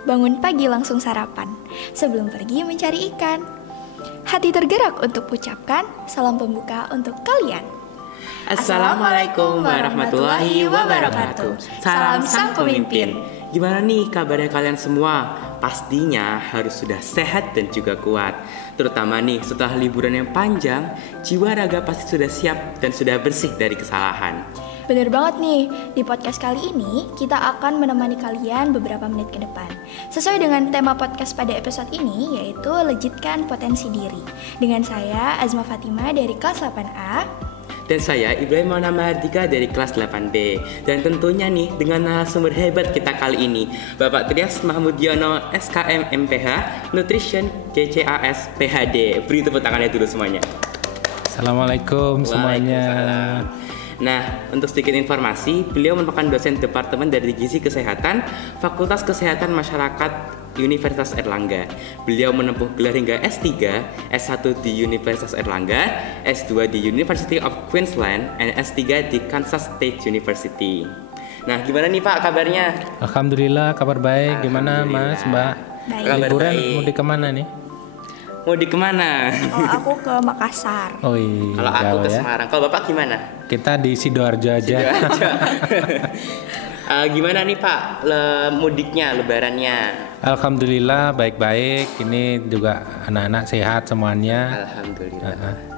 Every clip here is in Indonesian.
Bangun pagi langsung sarapan, sebelum pergi mencari ikan. Hati tergerak untuk ucapkan salam pembuka untuk kalian. Assalamualaikum warahmatullahi wabarakatuh. Salam sang pemimpin. Gimana nih kabarnya kalian semua? Pastinya harus sudah sehat dan juga kuat. Terutama nih setelah liburan yang panjang, jiwa raga pasti sudah siap dan sudah bersih dari kesalahan. Bener banget nih, di podcast kali ini kita akan menemani kalian beberapa menit ke depan. Sesuai dengan tema podcast pada episode ini, yaitu Legitkan Potensi Diri. Dengan saya, Azma Fatima dari kelas 8A. Dan saya, Ibrahim Maulana Mahardika dari kelas 8B. Dan tentunya nih, dengan narasumber hebat kita kali ini, Bapak Trias Mahmudiono, SKM MPH, Nutrition, CCAS, PHD. Beri tepuk tangannya dulu semuanya. Assalamualaikum semuanya. Nah, untuk sedikit informasi, beliau merupakan dosen Departemen dari Gizi Kesehatan, Fakultas Kesehatan Masyarakat Universitas Airlangga. Beliau menempuh gelar hingga S3, S1 di Universitas Airlangga, S2 di University of Queensland, dan S3 di Kansas State University. Nah, gimana nih Pak kabarnya? Alhamdulillah, kabar baik. Gimana Mas, Mbak? Baik. Liburan mudik kemana nih? Mudik kemana? Kalau aku ke Makassar. Oh iya. Kalau aku ke ya. Semarang. Kalau Bapak gimana? Kita di Sidoarjo aja. Gimana nih Pak mudiknya, lebarannya? Alhamdulillah baik-baik. Ini juga anak-anak sehat semuanya. Alhamdulillah.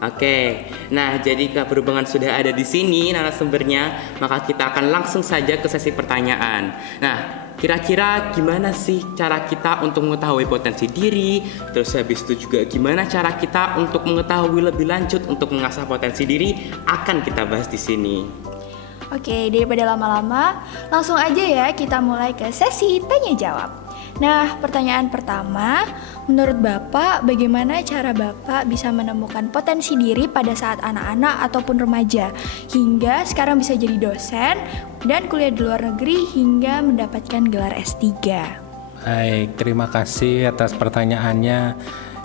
Oke, nah jadi berhubungan sudah ada di sini narasumbernya, maka kita akan langsung saja ke sesi pertanyaan. Nah, kira-kira gimana sih cara kita untuk mengetahui potensi diri? Terus habis itu juga gimana cara kita untuk mengetahui lebih lanjut untuk mengasah potensi diri? Akan kita bahas di sini. Oke, daripada lama-lama, langsung aja ya kita mulai ke sesi tanya jawab. Nah, pertanyaan pertama, menurut Bapak, bagaimana cara Bapak bisa menemukan potensi diri pada saat anak-anak ataupun remaja, hingga sekarang bisa jadi dosen dan kuliah di luar negeri hingga mendapatkan gelar S3? Baik, terima kasih atas pertanyaannya.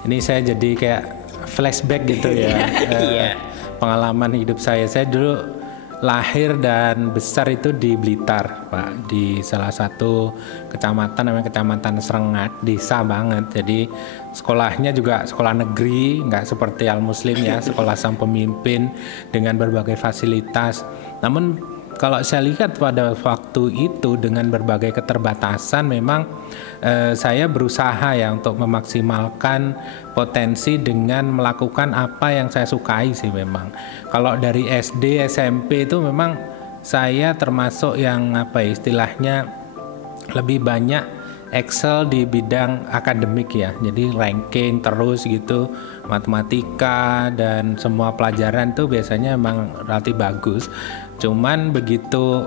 Ini saya jadi kayak flashback gitu ya. Pengalaman hidup saya dulu lahir dan besar itu di Blitar, Pak, di salah satu kecamatan namanya Kecamatan Serengat, desa banget. Jadi sekolahnya juga sekolah negeri, nggak seperti Al Muslim ya, sekolah sang pemimpin dengan berbagai fasilitas. Namun kalau saya lihat pada waktu itu dengan berbagai keterbatasan, memang saya berusaha ya untuk memaksimalkan potensi dengan melakukan apa yang saya sukai sih memang. Kalau dari SD, SMP itu memang saya termasuk yang istilahnya lebih banyak excel di bidang akademik ya. Jadi ranking terus gitu, matematika dan semua pelajaran tuh biasanya memang relatif bagus. Cuman begitu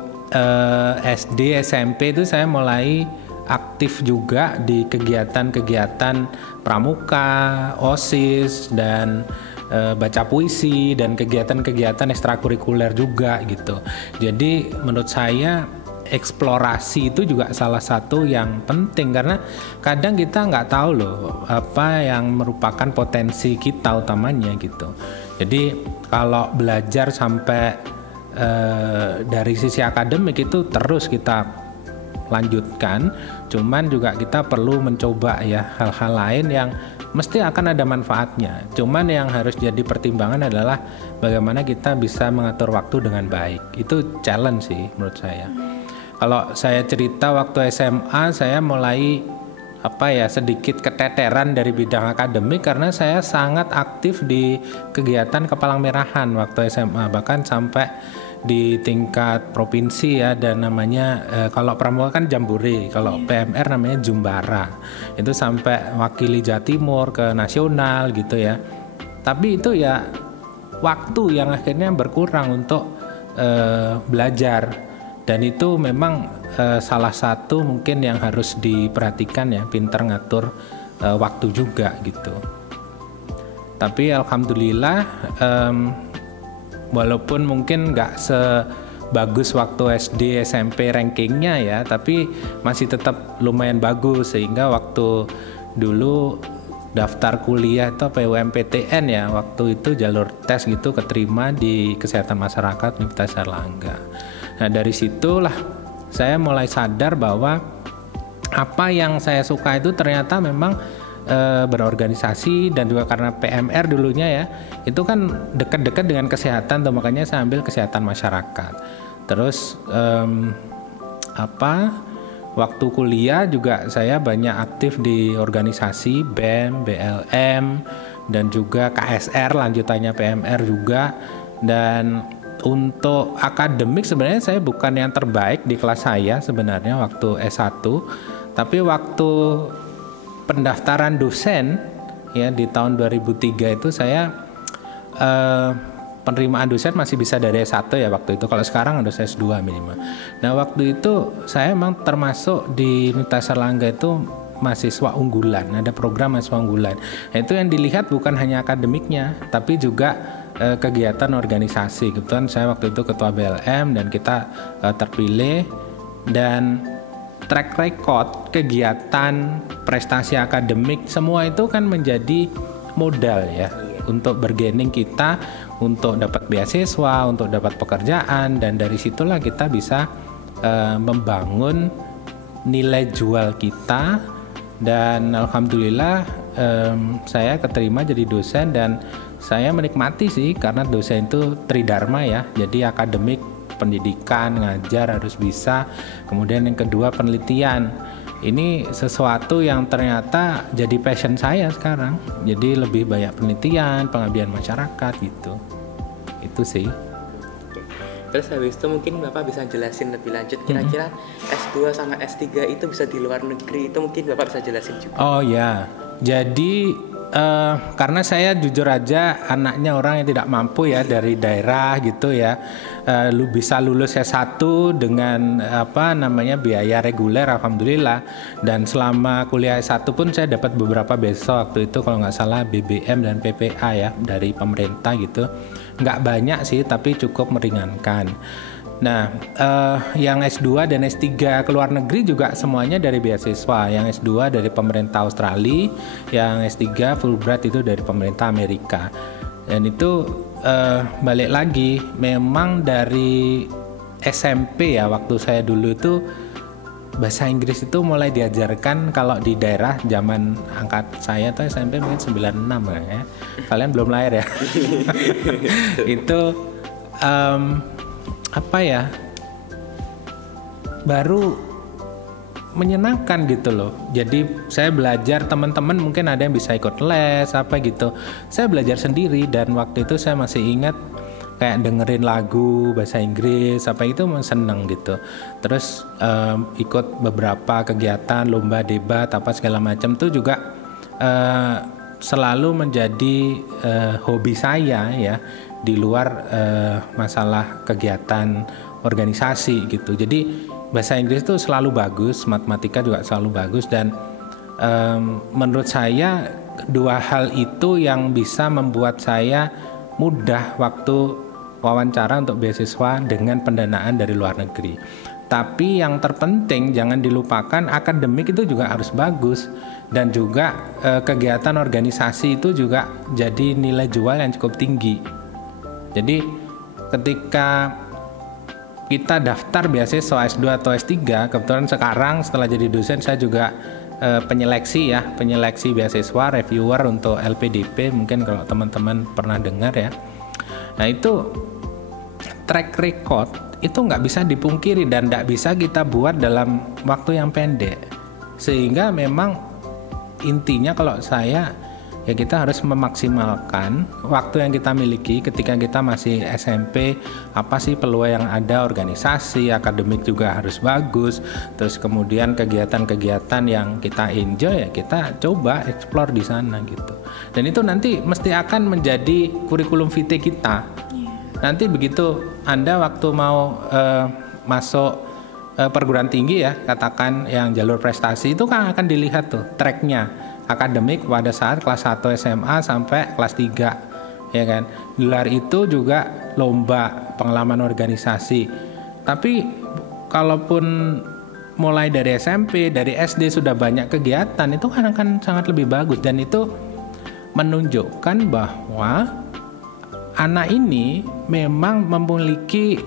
SD, SMP itu saya mulai aktif juga di kegiatan-kegiatan pramuka, OSIS dan baca puisi dan kegiatan-kegiatan ekstrakurikuler juga gitu. Jadi menurut saya eksplorasi itu juga salah satu yang penting, karena kadang kita nggak tahu loh apa yang merupakan potensi kita utamanya gitu. Jadi kalau belajar sampai dari sisi akademik itu terus kita lanjutkan, cuman juga kita perlu mencoba ya hal-hal lain yang mesti akan ada manfaatnya. Cuman yang harus jadi pertimbangan adalah bagaimana kita bisa mengatur waktu dengan baik. Itu challenge sih menurut saya. Kalau saya cerita waktu SMA, saya mulai sedikit keteteran dari bidang akademik karena saya sangat aktif di kegiatan Kepalang Merahan waktu SMA, bahkan sampai di tingkat provinsi ya, dan namanya kalau pramuka kan jambore, kalau PMR namanya jumbara. Itu sampai wakili Jawa Timur ke nasional gitu ya. Tapi itu ya waktu yang akhirnya berkurang untuk belajar, dan itu memang salah satu mungkin yang harus diperhatikan ya, pinter ngatur waktu juga gitu. Tapi alhamdulillah walaupun mungkin nggak sebagus waktu SD SMP rankingnya ya, tapi masih tetap lumayan bagus, sehingga waktu dulu daftar kuliah itu PUMPTN ya, waktu itu jalur tes gitu keterima di Kesehatan Masyarakat Universitas Airlangga. Nah dari situlah saya mulai sadar bahwa apa yang saya suka itu ternyata memang berorganisasi, dan juga karena PMR dulunya ya, itu kan dekat-dekat dengan kesehatan tuh, makanya saya ambil kesehatan masyarakat. Terus waktu kuliah juga saya banyak aktif di organisasi BEM, BLM, dan juga KSR lanjutannya PMR juga. Dan untuk akademik sebenarnya saya bukan yang terbaik di kelas saya sebenarnya waktu S1, tapi waktu pendaftaran dosen ya di tahun 2003 itu saya penerimaan dosen masih bisa dari S1 ya waktu itu. Kalau sekarang harus S2 minimal. Nah, waktu itu saya memang termasuk di Universitas Airlangga itu mahasiswa unggulan, ada program mahasiswa unggulan. Nah, itu yang dilihat bukan hanya akademiknya, tapi juga kegiatan organisasi. Kebetulan saya waktu itu ketua BLM dan kita terpilih, dan track record kegiatan prestasi akademik semua itu kan menjadi modal ya untuk bergening kita untuk dapat beasiswa, untuk dapat pekerjaan, dan dari situlah kita bisa membangun nilai jual kita. Dan alhamdulillah saya keterima jadi dosen, dan saya menikmati sih karena dosen itu tridharma ya, jadi akademik, pendidikan, ngajar harus bisa. Kemudian yang kedua penelitian. Ini sesuatu yang ternyata jadi passion saya sekarang. Jadi lebih banyak penelitian, pengabdian masyarakat gitu. Itu sih. Terus habis itu mungkin Bapak bisa jelasin lebih lanjut kira-kira S2 sama S3 itu bisa di luar negeri, itu mungkin Bapak bisa jelasin juga. Oh ya. Jadi karena saya jujur aja anaknya orang yang tidak mampu ya, dari daerah gitu ya, bisa lulus S1 dengan biaya reguler alhamdulillah. Dan selama kuliah S1 pun saya dapat beberapa beasiswa waktu itu, kalau nggak salah BBM dan PPA ya dari pemerintah gitu. Nggak banyak sih tapi cukup meringankan. Nah, yang S2 dan S3 ke luar negeri juga semuanya dari beasiswa. Yang S2 dari pemerintah Australia, yang S3 Fulbright itu dari pemerintah Amerika. Dan itu balik lagi, memang dari SMP ya, waktu saya dulu itu bahasa Inggris itu mulai diajarkan kalau di daerah. Zaman angkat saya tuh SMP mungkin 96 ya. Kalian belum lahir ya. Itu baru menyenangkan gitu loh. Jadi saya belajar, teman-teman mungkin ada yang bisa ikut les gitu. Saya belajar sendiri, dan waktu itu saya masih ingat kayak dengerin lagu bahasa Inggris itu seneng gitu. Terus ikut beberapa kegiatan, lomba debat segala macam tuh juga selalu menjadi hobi saya ya, di luar masalah kegiatan organisasi gitu. Jadi bahasa Inggris itu selalu bagus, matematika juga selalu bagus, dan menurut saya dua hal itu yang bisa membuat saya mudah waktu wawancara untuk beasiswa dengan pendanaan dari luar negeri. Tapi yang terpenting jangan dilupakan, akademik itu juga harus bagus, dan juga kegiatan organisasi itu juga jadi nilai jual yang cukup tinggi. Jadi ketika kita daftar beasiswa S2 atau S3, kebetulan sekarang setelah jadi dosen saya juga penyeleksi beasiswa, reviewer untuk LPDP, mungkin kalau teman-teman pernah dengar ya. Nah, itu track record itu nggak bisa dipungkiri dan nggak bisa kita buat dalam waktu yang pendek. Sehingga memang intinya kalau saya ya, kita harus memaksimalkan waktu yang kita miliki ketika kita masih SMP. Apa sih peluang yang ada, organisasi, akademik juga harus bagus. Terus kemudian kegiatan-kegiatan yang kita enjoy ya kita coba explore di sana gitu. Dan itu nanti mesti akan menjadi kurikulum vitae kita. Nanti begitu Anda waktu mau masuk perguruan tinggi ya, katakan yang jalur prestasi, itu kan akan dilihat tuh tracknya akademik pada saat kelas 1 SMA sampai kelas 3 ya kan. Di luar itu juga lomba, pengalaman organisasi. Tapi kalaupun mulai dari SMP, dari SD sudah banyak kegiatan, itu kan akan sangat lebih bagus. Dan itu menunjukkan bahwa anak ini memang memiliki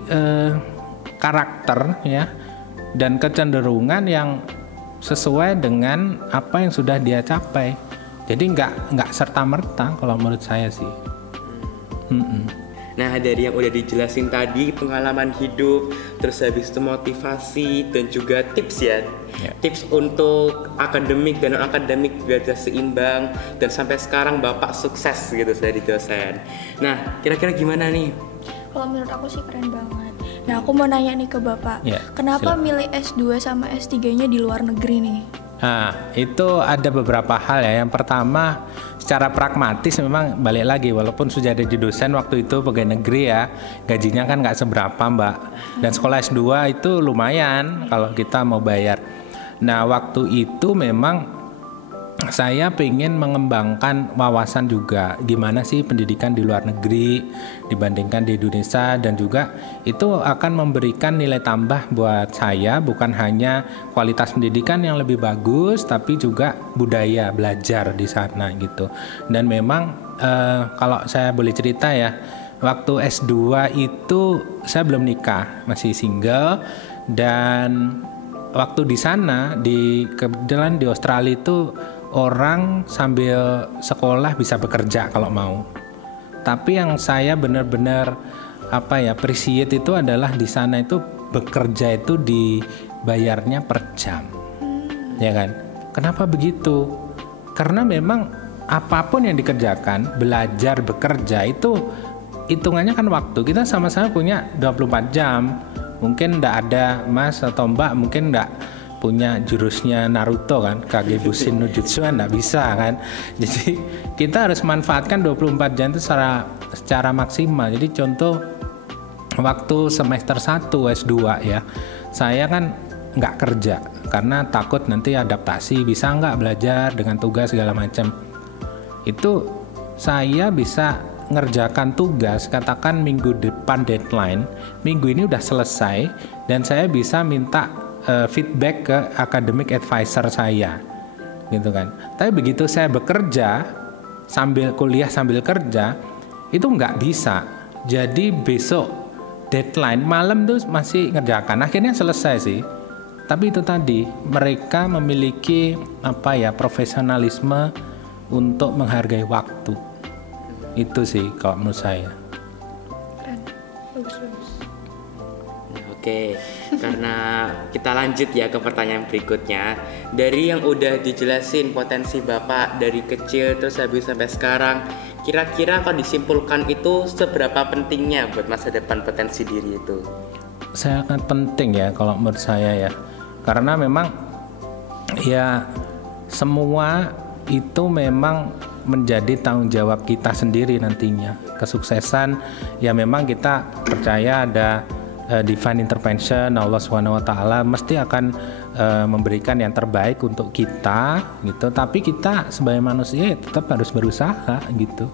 karakter ya, dan kecenderungan yang sesuai dengan apa yang sudah dia capai. Jadi nggak serta-merta kalau menurut saya sih. Nah, dari yang udah dijelasin tadi, pengalaman hidup, terus habis itu motivasi dan juga tips ya. Tips untuk akademik dan non-akademik biar seimbang, dan sampai sekarang Bapak sukses gitu jadi dosen. Nah, kira-kira gimana nih? Kalau menurut aku sih keren banget. Nah, aku mau nanya nih ke Bapak, kenapa milih S2 sama S3-nya di luar negeri nih? Nah, itu ada beberapa hal ya. Yang pertama, secara pragmatis memang balik lagi, walaupun sudah ada di dosen waktu itu pegawai negeri ya, gajinya kan nggak seberapa Mbak. Dan sekolah S2 itu lumayan kalau kita mau bayar. Nah, waktu itu memang saya pengen mengembangkan wawasan juga, gimana sih pendidikan di luar negeri dibandingkan di Indonesia, dan juga itu akan memberikan nilai tambah buat saya, bukan hanya kualitas pendidikan yang lebih bagus, tapi juga budaya belajar di sana gitu. Dan memang kalau saya boleh cerita ya, waktu S2 itu saya belum nikah, masih single, dan waktu di sana kebetulan di Australia itu orang sambil sekolah bisa bekerja kalau mau. Tapi yang saya benar-benar appreciate itu adalah di sana itu bekerja itu dibayarnya per jam. Ya kan? Kenapa begitu? Karena memang apapun yang dikerjakan, belajar, bekerja itu hitungannya kan waktu. Kita sama-sama punya 24 jam. Mungkin enggak ada Mas atau Mbak, mungkin enggak punya jurusnya Naruto kan, Kage Bushin no Jutsu kan, nggak bisa kan. Jadi kita harus manfaatkan 24 jam itu secara maksimal. Jadi contoh waktu semester 1 S2 ya, saya kan nggak kerja karena takut nanti adaptasi, bisa nggak belajar dengan tugas segala macam. Itu saya bisa ngerjakan tugas, katakan minggu depan deadline, minggu ini udah selesai, dan saya bisa minta feedback ke academic advisor saya gitu kan. Tapi begitu saya bekerja sambil kuliah sambil kerja, itu nggak bisa. Jadi besok deadline malam tuh masih ngerjakan, akhirnya selesai sih. Tapi itu tadi, mereka memiliki profesionalisme untuk menghargai waktu. Itu sih kalau menurut saya. Keren, bagus. Oke, karena kita lanjut ya ke pertanyaan berikutnya. Dari yang udah dijelasin potensi Bapak dari kecil terus habis sampai sekarang, kira-kira kalau disimpulkan itu seberapa pentingnya buat masa depan potensi diri itu? Sangat penting ya kalau menurut saya ya. Karena memang ya semua itu memang menjadi tanggung jawab kita sendiri nantinya. Kesuksesan ya memang kita percaya ada divine intervention, Allah SWT mesti akan memberikan yang terbaik untuk kita gitu. Tapi kita sebagai manusia ya tetap harus berusaha gitu.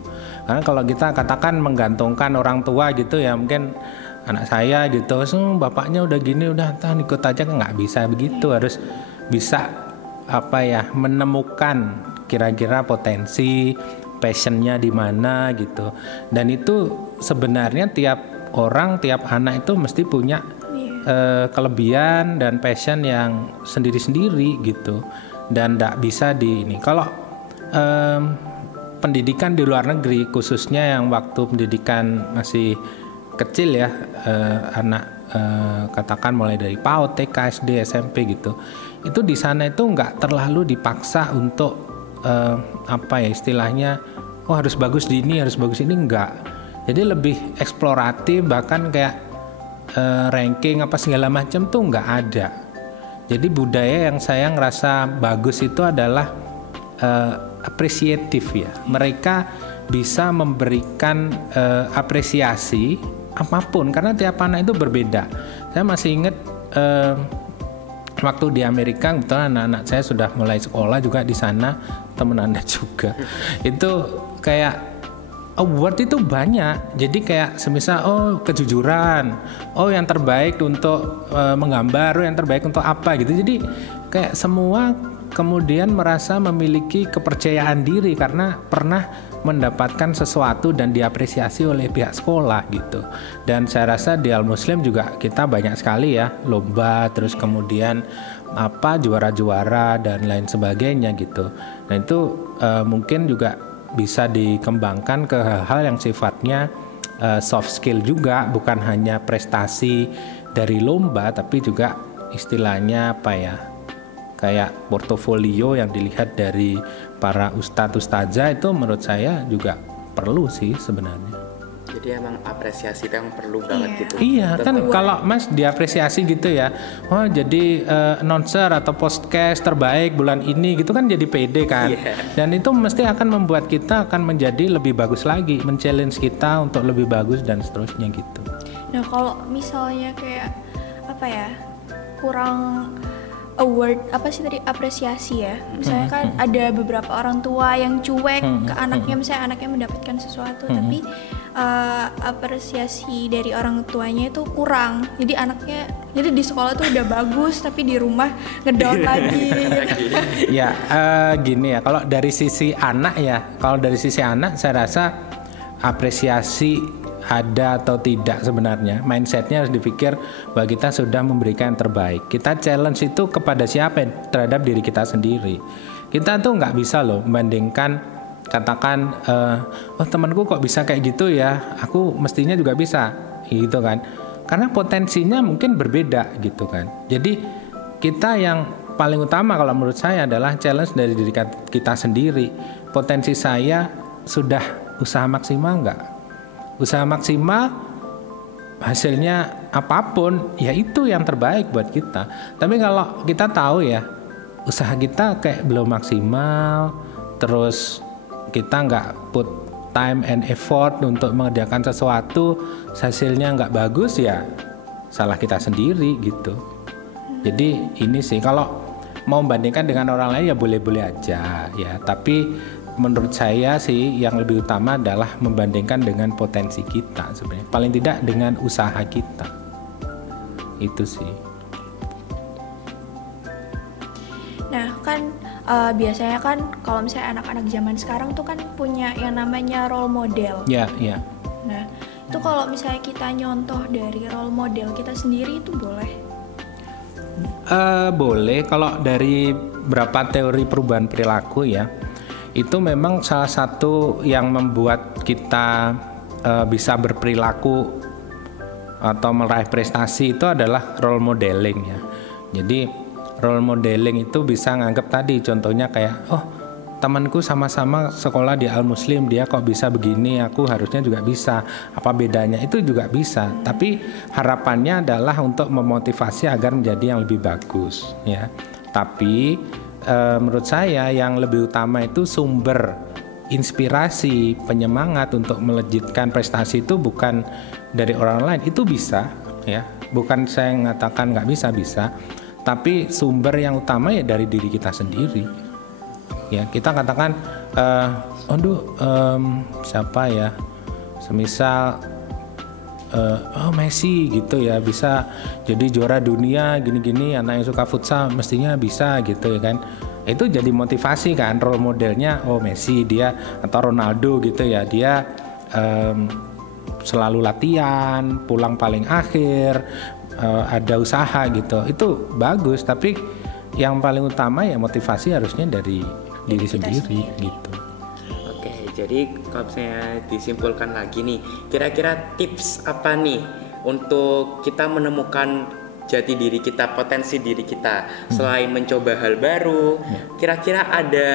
Karena kalau kita katakan menggantungkan orang tua gitu ya, mungkin anak saya gitu, bapaknya udah gini udah ikut aja, nggak bisa begitu. Harus bisa menemukan kira-kira potensi passionnya di mana gitu. Dan itu sebenarnya tiap orang, tiap anak itu mesti punya kelebihan dan passion yang sendiri-sendiri gitu, dan tidak bisa kalau pendidikan di luar negeri, khususnya yang waktu pendidikan masih kecil ya, anak katakan mulai dari PAUD, TK, SD, SMP gitu, itu di sana itu nggak terlalu dipaksa untuk istilahnya harus bagus di ini, harus bagus ini, enggak. Jadi lebih eksploratif, bahkan kayak ranking segala macam tuh nggak ada. Jadi budaya yang saya ngerasa bagus itu adalah apresiatif ya. Mereka bisa memberikan apresiasi apapun, karena tiap anak itu berbeda. Saya masih ingat waktu di Amerika, kebetulan anak-anak saya sudah mulai sekolah juga di sana, teman Anda juga. Itu kayak award itu banyak. Jadi kayak semisal kejujuran, yang terbaik untuk menggambar, yang terbaik untuk apa gitu. Jadi kayak semua kemudian merasa memiliki kepercayaan diri karena pernah mendapatkan sesuatu dan diapresiasi oleh pihak sekolah gitu. Dan saya rasa di Al Muslim juga kita banyak sekali ya lomba, terus kemudian juara-juara dan lain sebagainya gitu. Nah itu mungkin juga bisa dikembangkan ke hal-hal yang sifatnya soft skill juga, bukan hanya prestasi dari lomba, tapi juga istilahnya kayak portofolio yang dilihat dari para ustadz-ustadzah itu menurut saya juga perlu sih sebenarnya. Jadi emang apresiasi itu yang perlu banget gitu. Iya kan kalau Mas diapresiasi gitu ya, oh jadi announcer atau podcast terbaik bulan ini gitu kan jadi pede kan. Dan itu mesti akan membuat kita akan menjadi lebih bagus lagi, men-challenge kita untuk lebih bagus dan seterusnya gitu. Nah kalau misalnya kayak kurang award apresiasi ya, misalnya kan ada beberapa orang tua yang cuek ke anaknya, misalnya anaknya mendapatkan sesuatu tapi apresiasi dari orang tuanya itu kurang, jadi di sekolah tuh udah bagus tapi di rumah ngedown lagi gitu. Ya gini ya, kalau dari sisi anak saya rasa apresiasi ada atau tidak sebenarnya, mindsetnya harus dipikir bahwa kita sudah memberikan yang terbaik. Kita challenge itu kepada siapa? Terhadap diri kita sendiri. Kita tuh nggak bisa loh membandingkan, katakan temanku kok bisa kayak gitu ya, aku mestinya juga bisa gitu kan, karena potensinya mungkin berbeda gitu kan. Jadi kita yang paling utama kalau menurut saya adalah challenge dari diri kita sendiri. Potensi saya sudah usaha maksimal nggak? Usaha maksimal, hasilnya apapun ya itu yang terbaik buat kita. Tapi kalau kita tahu ya usaha kita kayak belum maksimal, terus kita nggak put time and effort untuk mengerjakan sesuatu, hasilnya nggak bagus, ya salah kita sendiri gitu. Jadi ini sih, kalau mau membandingkan dengan orang lain ya boleh-boleh aja ya, tapi menurut saya sih yang lebih utama adalah membandingkan dengan potensi kita sebenarnya, paling tidak dengan usaha kita. Itu sih. Nah kan biasanya kan kalau misalnya anak-anak zaman sekarang tuh kan punya yang namanya role model. Ya, ya. Nah itu kalau misalnya kita nyontoh dari role model kita sendiri itu boleh? Boleh, kalau dari beberapa teori perubahan perilaku ya, itu memang salah satu yang membuat kita bisa berperilaku atau meraih prestasi itu adalah role modeling ya. Jadi role modeling itu bisa nganggap tadi contohnya kayak, oh temanku sama-sama sekolah di Al Muslim, dia kok bisa begini, aku harusnya juga bisa. Apa bedanya? Itu juga bisa. Tapi harapannya adalah untuk memotivasi agar menjadi yang lebih bagus ya. Tapi menurut saya yang lebih utama itu sumber inspirasi, penyemangat untuk melejitkan prestasi itu bukan dari orang lain, itu bisa ya. Bukan saya mengatakan nggak bisa, tapi sumber yang utama ya dari diri kita sendiri. Ya, kita katakan siapa ya? Semisal Messi gitu ya, bisa jadi juara dunia gini-gini, anak yang suka futsal mestinya bisa gitu ya kan. Itu jadi motivasi kan, role modelnya Messi dia, atau Ronaldo gitu ya, dia selalu latihan, pulang paling akhir, ada usaha gitu. Itu bagus, tapi yang paling utama ya motivasi harusnya dari diri sendiri gitu. Jadi kalau misalnya disimpulkan lagi nih, kira-kira tips apa nih untuk kita menemukan jati diri kita, potensi diri kita, selain mencoba hal baru, kira-kira ada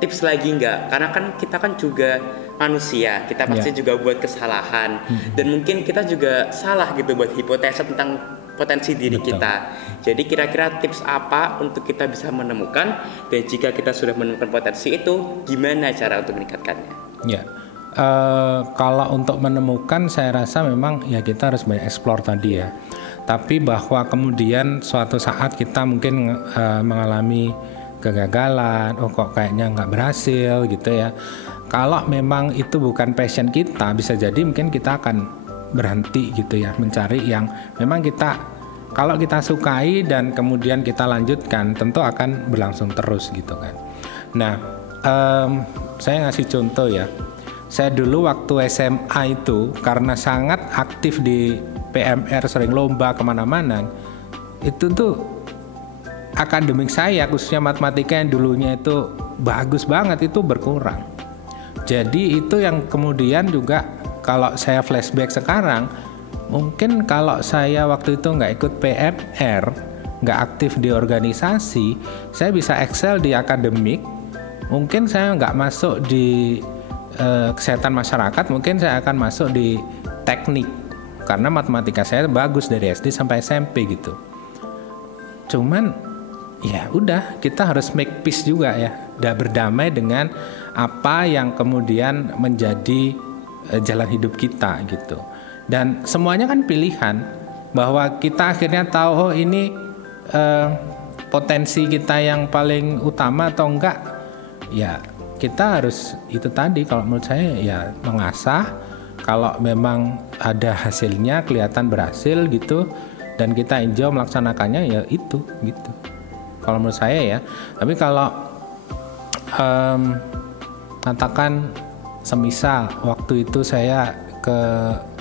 tips lagi nggak? Karena kan kita kan juga manusia, kita pasti juga buat kesalahan, dan mungkin kita juga salah gitu buat hipotesa tentang potensi diri kita. Jadi kira-kira tips apa untuk kita bisa menemukan, dan jika kita sudah menemukan potensi itu, gimana cara untuk meningkatkannya? Ya, kalau untuk menemukan saya rasa memang ya kita harus banyak explore tadi ya. Tapi bahwa kemudian suatu saat kita mungkin mengalami kegagalan, kok kayaknya nggak berhasil gitu ya. Kalau memang itu bukan passion kita, bisa jadi mungkin kita akan berhenti gitu ya, mencari yang memang kalau kita sukai dan kemudian kita lanjutkan, tentu akan berlangsung terus gitu kan. Nah, saya ngasih contoh ya. Saya dulu waktu SMA itu karena sangat aktif di PMR, sering lomba kemana-mana, itu tuh akademik saya khususnya matematika yang dulunya itu bagus banget itu berkurang. Jadi itu yang kemudian juga kalau saya flashback sekarang, mungkin kalau saya waktu itu nggak ikut PMR, nggak aktif di organisasi, saya bisa excel di akademik. Mungkin saya nggak masuk di kesehatan masyarakat, mungkin saya akan masuk di teknik karena matematika saya bagus dari SD sampai SMP gitu. Cuman ya udah, kita harus make peace juga ya, udah berdamai dengan apa yang kemudian menjadi jalan hidup kita gitu. Dan semuanya kan pilihan, bahwa kita akhirnya tahu oh ini potensi kita yang paling utama atau enggak, ya kita harus itu tadi, kalau menurut saya ya mengasah. Kalau memang ada hasilnya kelihatan berhasil gitu dan kita enjoy melaksanakannya, ya itu gitu kalau menurut saya ya. Tapi kalau katakan semisal waktu itu saya ke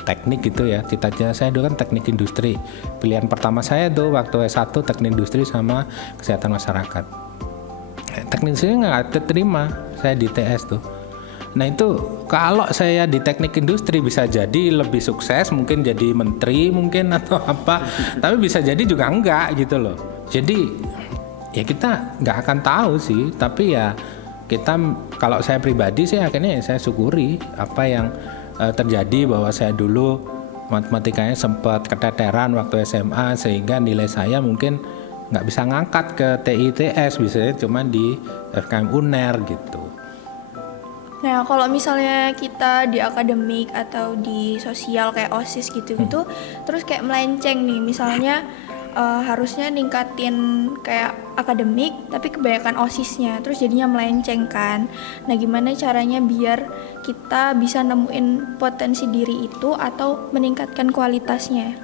teknik gitu ya, cita-cita saya dulu kan teknik industri, pilihan pertama saya tuh waktu S1 teknik industri sama kesehatan masyarakat. Teknik industri nggak terima saya di TS tuh. Nah itu kalau saya di teknik industri bisa jadi lebih sukses, mungkin jadi menteri mungkin atau apa, tapi bisa jadi juga enggak gitu loh. Jadi ya kita nggak akan tahu sih, tapi ya kita, kalau saya pribadi sih akhirnya ya saya syukuri apa yang terjadi, bahwa saya dulu matematikanya sempat keteteran waktu SMA sehingga nilai saya mungkin nggak bisa ngangkat ke TITS, biasanya cuma di FKM UNER gitu. Nah, kalau misalnya kita di akademik atau di sosial kayak OSIS gitu-gitu, terus kayak melenceng nih, misalnya harusnya ningkatin kayak akademik, tapi kebanyakan OSISnya, terus jadinya melenceng kan. Nah, gimana caranya biar kita bisa nemuin potensi diri itu atau meningkatkan kualitasnya?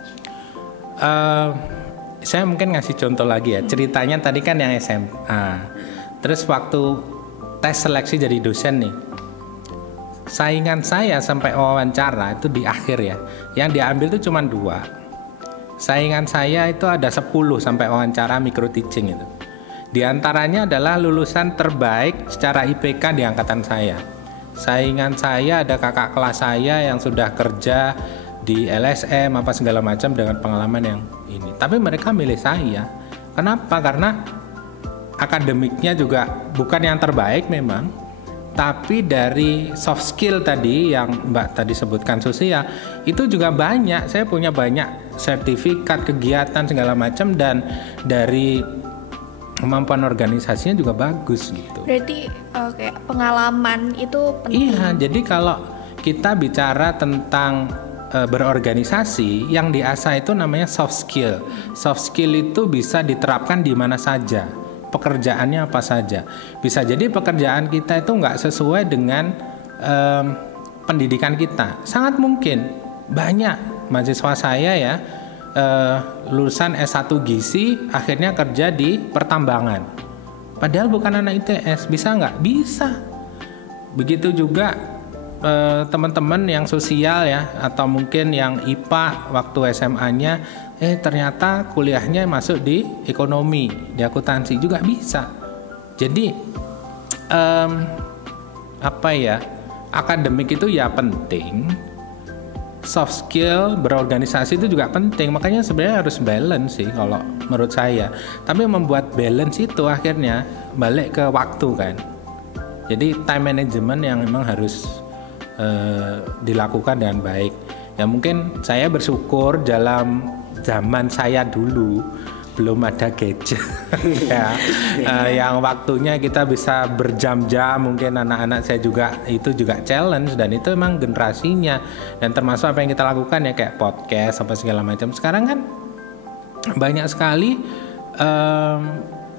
Saya mungkin ngasih contoh lagi ya. Ceritanya tadi kan yang SMA. Terus waktu tes seleksi jadi dosen nih, saingan saya sampai wawancara itu di akhir ya, yang diambil tuh cuma 2. Saingan saya itu ada 10 sampai wawancara micro teaching itu. Di antaranya adalah lulusan terbaik secara IPK di angkatan saya. Saingan saya ada kakak kelas saya yang sudah kerja di LSM apa segala macam dengan pengalaman yang ini. Tapi mereka milih saya. Kenapa? Karena akademiknya juga bukan yang terbaik memang, tapi dari soft skill tadi yang Mbak tadi sebutkan sosial itu juga banyak. Saya punya banyak sertifikat, kegiatan segala macam, dan dari kemampuan organisasinya juga bagus gitu. Berarti kayak pengalaman itu penting. Iya, jadi kalau kita bicara tentang berorganisasi, yang diasah itu namanya soft skill. Soft skill itu bisa diterapkan di mana saja, pekerjaannya apa saja. Bisa jadi pekerjaan kita itu nggak sesuai dengan pendidikan kita. Sangat mungkin banyak mahasiswa saya ya lulusan S1 gizi akhirnya kerja di pertambangan. Padahal bukan anak ITS, bisa nggak? Bisa. Begitu juga teman-teman yang sosial ya, atau mungkin yang IPA waktu SMA-nya ternyata kuliahnya masuk di ekonomi, di akuntansi juga bisa. Jadi apa ya, akademik itu ya penting, soft skill berorganisasi itu juga penting. Makanya sebenarnya harus balance sih kalau menurut saya. Tapi membuat balance itu akhirnya balik ke waktu kan. Jadi time management yang memang harus dilakukan dengan baik. Ya mungkin saya bersyukur dalam zaman saya dulu belum ada gadget ya, yang waktunya kita bisa berjam-jam. Mungkin anak-anak saya juga itu juga challenge, dan itu memang generasinya, dan termasuk apa yang kita lakukan ya kayak podcast apa segala macam. Sekarang kan banyak sekali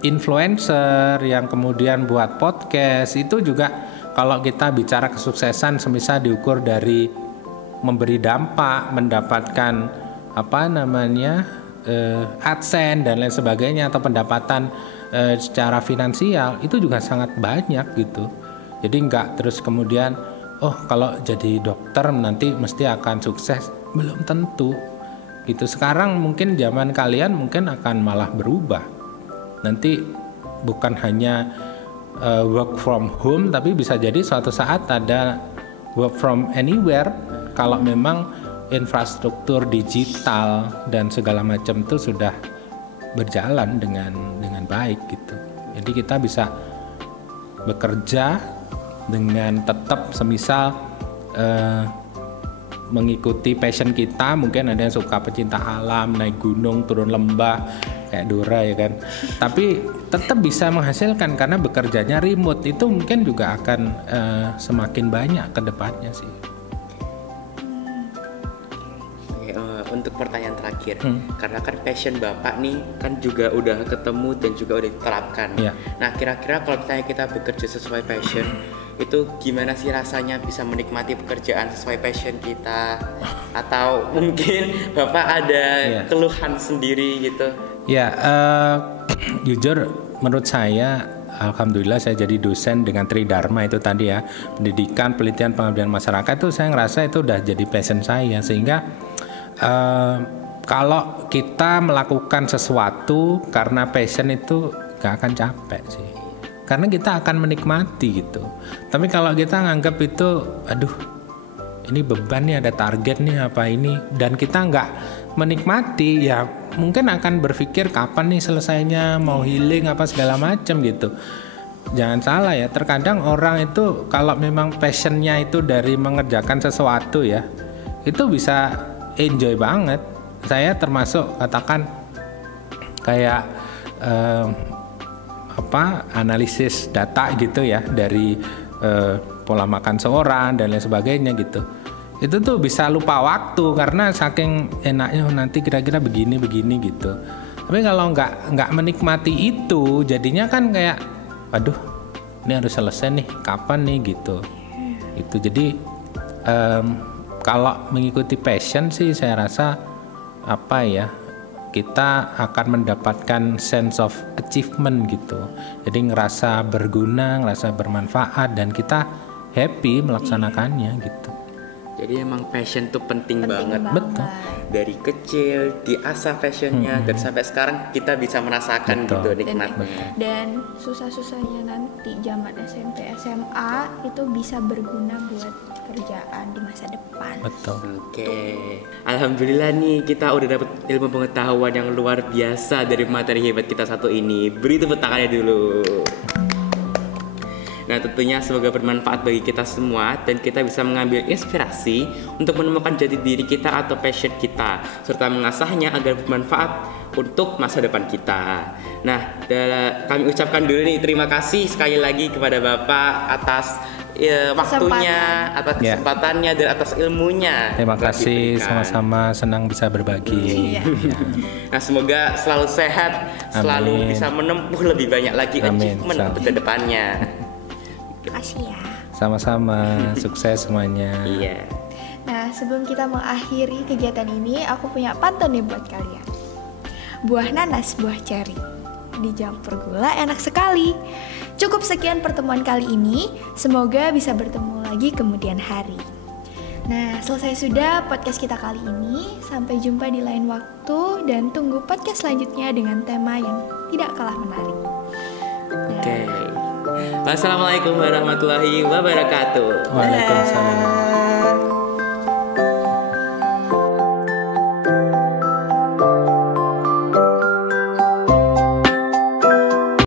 influencer yang kemudian buat podcast. Itu juga kalau kita bicara kesuksesan semisal diukur dari memberi dampak, mendapatkan apa namanya AdSense dan lain sebagainya, atau pendapatan secara finansial, itu juga sangat banyak gitu. Jadi nggak terus kemudian oh kalau jadi dokter nanti mesti akan sukses, belum tentu gitu. Sekarang mungkin zaman kalian mungkin akan malah berubah, nanti bukan hanya work from home, tapi bisa jadi suatu saat ada work from anywhere kalau memang infrastruktur digital dan segala macam itu sudah berjalan dengan baik gitu. Jadi kita bisa bekerja dengan tetap semisal mengikuti passion kita. Mungkin ada yang suka pecinta alam, naik gunung, turun lembah kayak Dora ya kan. Tapi tetap bisa menghasilkan karena bekerjanya remote. Itu mungkin juga akan semakin banyak ke depannya sih. Untuk pertanyaan terakhir, karena kan passion Bapak nih kan juga udah ketemu dan juga udah diterapkan. Nah, kira-kira kalau misalnya kita bekerja sesuai passion, itu gimana sih rasanya bisa menikmati pekerjaan sesuai passion kita? Atau mungkin Bapak ada keluhan sendiri gitu? Jujur menurut saya, alhamdulillah saya jadi dosen dengan Tridharma itu tadi ya, pendidikan, penelitian, pengabdian masyarakat, itu saya ngerasa itu udah jadi passion saya. Sehingga kalau kita melakukan sesuatu karena passion itu gak akan capek sih, karena kita akan menikmati gitu. Tapi kalau kita nganggap itu aduh ini beban nih, ada target nih apa ini, dan kita nggak menikmati, ya mungkin akan berpikir kapan nih selesainya, mau healing apa segala macam gitu. Jangan salah ya, terkadang orang itu kalau memang passionnya itu dari mengerjakan sesuatu ya, itu bisa enjoy banget. Saya termasuk katakan kayak analisis data gitu ya, dari pola makan seorang dan lain sebagainya gitu. Itu tuh bisa lupa waktu karena saking enaknya nanti kira-kira begini gitu. Tapi kalau nggak menikmati itu, jadinya kan kayak aduh ini harus selesai nih, kapan nih gitu. Itu jadi kalau mengikuti passion sih saya rasa kita akan mendapatkan sense of achievement gitu. Jadi ngerasa berguna, ngerasa bermanfaat, dan kita happy melaksanakannya gitu. Jadi emang passion tuh penting banget. Betul. Dari kecil diasah passionnya dan sampai sekarang kita bisa merasakan gitu nikmatnya. Dan susah-susahnya nanti zaman SMP, SMA itu bisa berguna buat kerjaan di masa depan. Betul. Oke. Alhamdulillah nih kita udah dapet ilmu pengetahuan yang luar biasa dari materi hebat kita satu ini. Beri tepuk tangannya dulu. Nah, tentunya semoga bermanfaat bagi kita semua dan kita bisa mengambil inspirasi untuk menemukan jati diri kita atau passion kita, serta mengasahnya agar bermanfaat untuk masa depan kita. Nah, kami ucapkan dulu nih terima kasih sekali lagi kepada Bapak atas waktunya, atas kesempatannya dan atas ilmunya. Terima kasih, sama-sama, senang bisa berbagi. Nah, semoga selalu sehat, selalu bisa menempuh lebih banyak lagi achievement untuk kedepannya. Terima kasih ya. Sama-sama, sukses semuanya. Iya. Nah, sebelum kita mengakhiri kegiatan ini, aku punya pantun nih buat kalian. Buah nanas, buah ceri, dicampur gula enak sekali. Cukup sekian pertemuan kali ini, semoga bisa bertemu lagi kemudian hari. Nah, selesai sudah podcast kita kali ini. Sampai jumpa di lain waktu dan tunggu podcast selanjutnya dengan tema yang tidak kalah menarik. Oke. Wassalamualaikum warahmatullahi wabarakatuh. Waalaikumsalam.